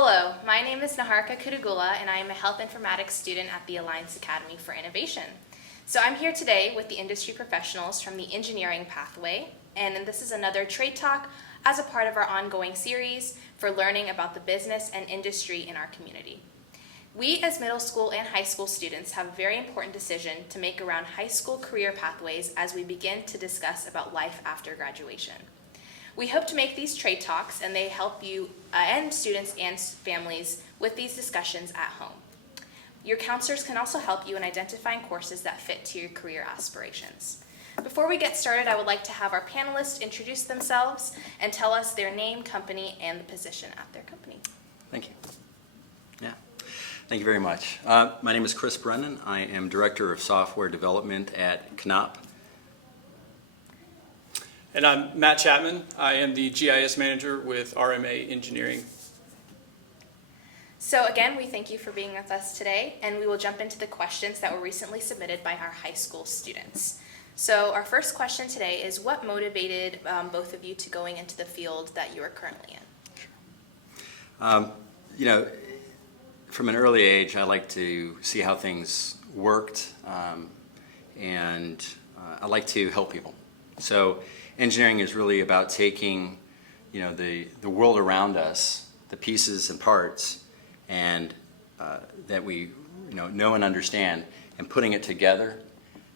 Hello, my name is Naharka Kudugula, and I am a health informatics student at the Alliance Academy for Innovation. So I'm here today with the industry professionals from the engineering pathway, and this is another trade talk as a part of our ongoing series for learning about the business and industry in our community. We as middle school and high school students have a very important decision to make around high school career pathways as we begin to discuss about life after graduation. We hope to make these trade talks and they help you and students and families with these discussions at home. Your counselors can also help you in identifying courses that fit to your career aspirations. Before we get started, I would like to have our panelists introduce themselves and tell us their name, company, and the position at their company. Thank you. Yeah, thank you very much. My name is Chris Brennan. I am Director of Software Development at CNOP. And I'm Matt Chapman. I am the GIS Manager with RMA Engineering. So again, we thank you for being with us today, and we will jump into the questions that were recently submitted by our high school students. So our first question today is, what motivated both of you to going into the field that you are currently in? From an early age, I like to see how things worked, and I like to help people. So engineering is really about taking, the world around us, the pieces and parts, and that we, know and understand, and putting it together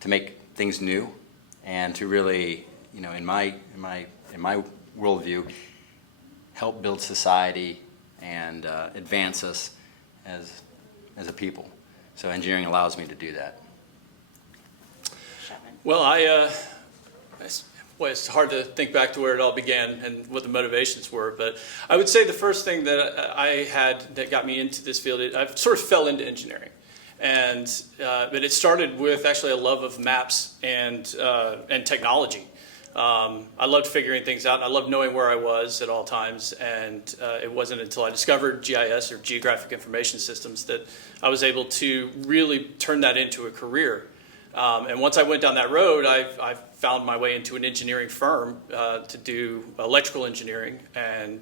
to make things new, and to really, in my worldview, help build society and advance us as a people. So engineering allows me to do that. Well, it's hard to think back to where it all began and what the motivations were, but I would say the first thing that I had that got me into this field, I sort of fell into engineering. But it started with actually a love of maps and technology. I loved figuring things out, and I loved knowing where I was at all times, and it wasn't until I discovered GIS, or Geographic Information Systems, that I was able to really turn that into a career. And once I went down that road, I found my way into an engineering firm to do electrical engineering,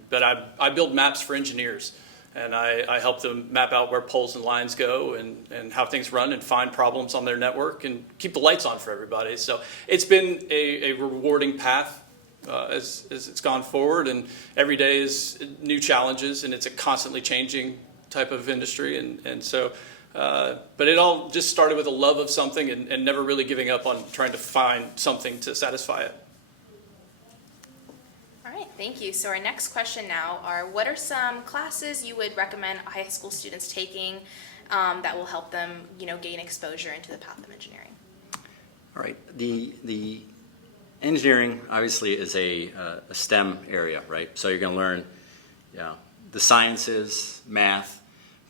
but I build maps for engineers, and I help them map out where poles and lines go and how things run and find problems on their network and keep the lights on for everybody. So it's been a rewarding path as it's gone forward, and every day is new challenges, and it's a constantly changing type of industry, and so. But it all just started with a love of something and never really giving up on trying to find something to satisfy it. All right, thank you. So our next question now are, what are some classes you would recommend high school students taking that will help them, gain exposure into the path of engineering? All right, the engineering obviously is a STEM area, right? So you're going to learn, the sciences, math,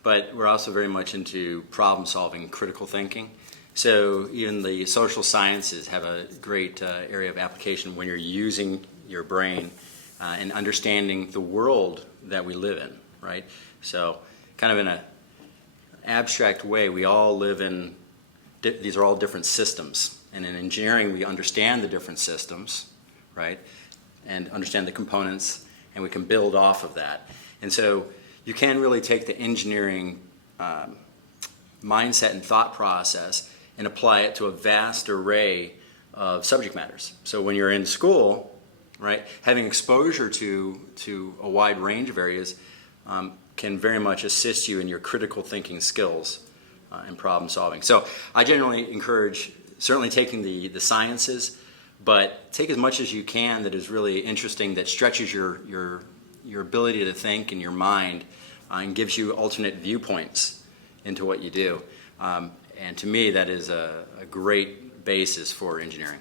but we're also very much into problem solving, critical thinking. So even the social sciences have a great area of application when you're using your brain and understanding the world that we live in, right? So kind of in an abstract way, we all live in, these are all different systems. And in engineering, we understand the different systems, right? And understand the components, and we can build off of that. And so you can really take the engineering mindset and thought process and apply it to a vast array of subject matters. So when you're in school, right, having exposure to a wide range of areas can very much assist you in your critical thinking skills and problem solving. So I generally encourage certainly taking the sciences, but take as much as you can that is really interesting, that stretches your ability to think in your mind and gives you alternate viewpoints into what you do. And to me, that is a great basis for engineering.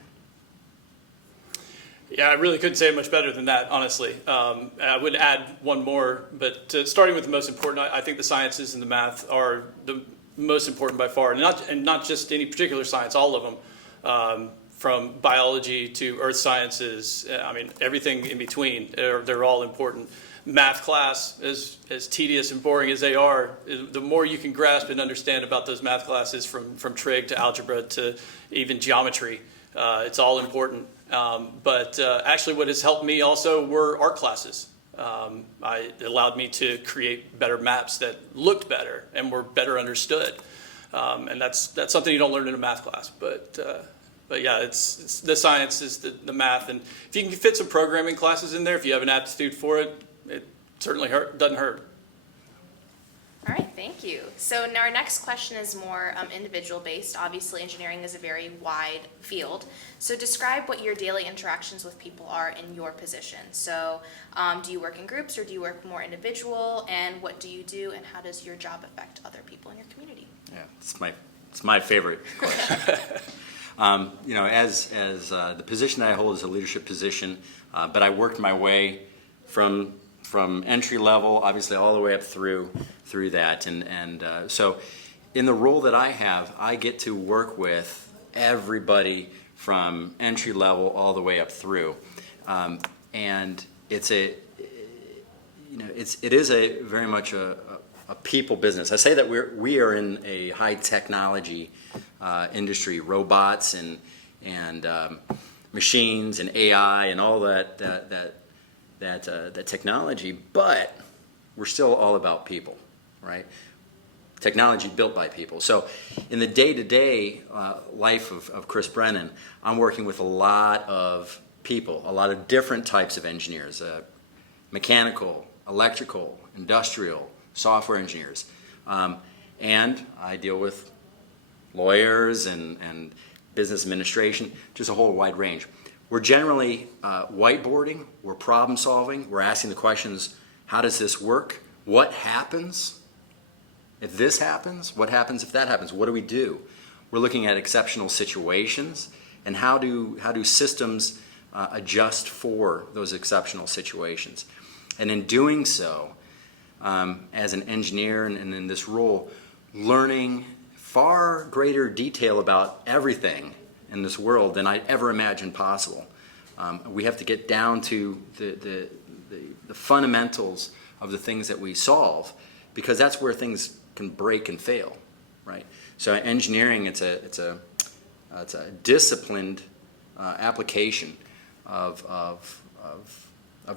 Yeah, I really couldn't say it much better than that, honestly. I would add one more, but starting with the most important, I think the sciences and the math are the most important by far, and not just any particular science, all of them. From biology to earth sciences, everything in between, they're all important. Math class, as tedious and boring as they are, the more you can grasp and understand about those math classes, from trig to algebra to even geometry, it's all important. But actually what has helped me also were art classes. It allowed me to create better maps that looked better and were better understood. And that's something you don't learn in a math class. But yeah, it's the science is the math. And if you can fit some programming classes in there, if you have an aptitude for it, it certainly doesn't hurt. All right, thank you. So now our next question is more individual based. Obviously, engineering is a very wide field. So describe what your daily interactions with people are in your position. So do you work in groups or do you work more individual? And what do you do and how does your job affect other people in your community? Yeah, it's my favorite question. You know, as the position I hold is a leadership position, but I worked my way from entry level, obviously, all the way up through that, and so in the role that I have, I get to work with everybody from entry level all the way up through, and it is a very much a people business. I say that we are in a high technology industry, robots and machines and AI and all that technology, but we're still all about people, right? Technology built by people. So in the day-to-day life of Chris Brennan, I'm working with a lot of people, a lot of different types of engineers, mechanical, electrical, industrial, software engineers. And I deal with lawyers and business administration, just a whole wide range. We're generally whiteboarding, we're problem solving, we're asking the questions, how does this work? What happens if this happens? What happens if that happens? What do we do? We're looking at exceptional situations and how do systems adjust for those exceptional situations. And in doing so, as an engineer and in this role, learning far greater detail about everything in this world than I'd ever imagined possible. We have to get down to the fundamentals of the things that we solve, because that's where things can break and fail, right? So engineering, it's a disciplined application of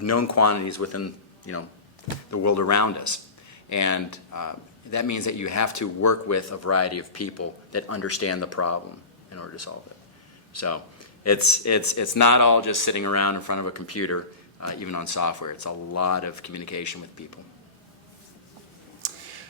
known quantities within the world around us, and that means that you have to work with a variety of people that understand the problem in order to solve it. So it's not all just sitting around in front of a computer, even on software. It's a lot of communication with people.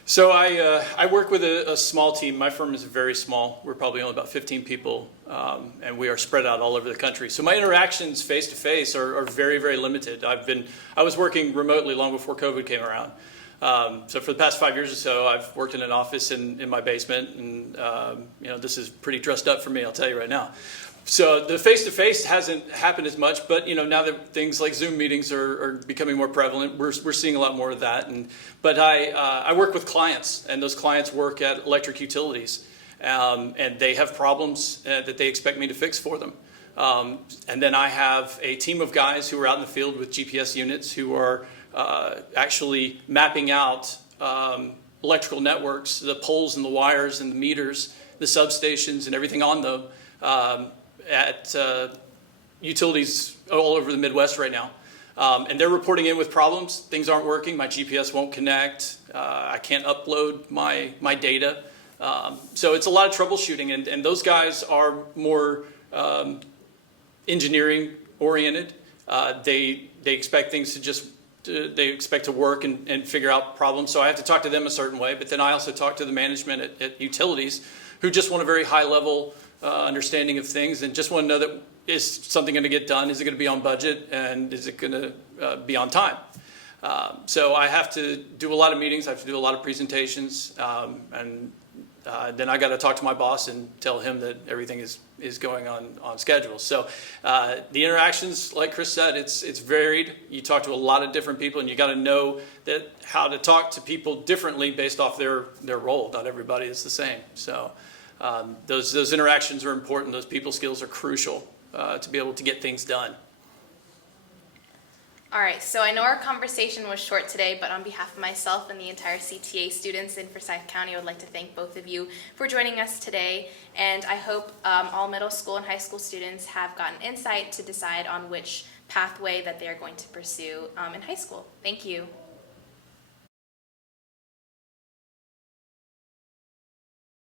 So I work with a small team. My firm is very small. We're probably only about 15 people, and we are spread out all over the country. So my interactions face to face are very, very limited. I was working remotely long before COVID came around. So for the past 5 years or so, I've worked in an office in my basement, and this is pretty dressed up for me, I'll tell you right now. So the face-to-face hasn't happened as much, but now that things like Zoom meetings are becoming more prevalent, we're seeing a lot more of that. But I work with clients, and those clients work at electric utilities, and they have problems that they expect me to fix for them. And then I have a team of guys who are out in the field with GPS units who are actually mapping out electrical networks, the poles and the wires and the meters, the substations and everything on them at utilities all over the Midwest right now. And they're reporting in with problems. Things aren't working. My GPS won't connect. I can't upload my data. So it's a lot of troubleshooting. And those guys are more engineering oriented. They expect things to they expect to work and figure out problems. So I have to talk to them a certain way. But then I also talk to the management at utilities who just want a very high level understanding of things and just want to know that is something going to get done? Is it going to be on budget? And is it going to be on time? So I have to do a lot of meetings. I have to do a lot of presentations. And then I got to talk to my boss and tell him that everything is going on schedule. So the interactions, like Chris said, it's varied. You talk to a lot of different people, and you got to know that how to talk to people differently based off their role. Not everybody is the same. So those interactions are important. Those people skills are crucial to be able to get things done. All right, so I know our conversation was short today, but on behalf of myself and the entire CTA students in Forsyth County, I would like to thank both of you for joining us today. And I hope all middle school and high school students have gotten insight to decide on which pathway that they are going to pursue in high school. Thank you.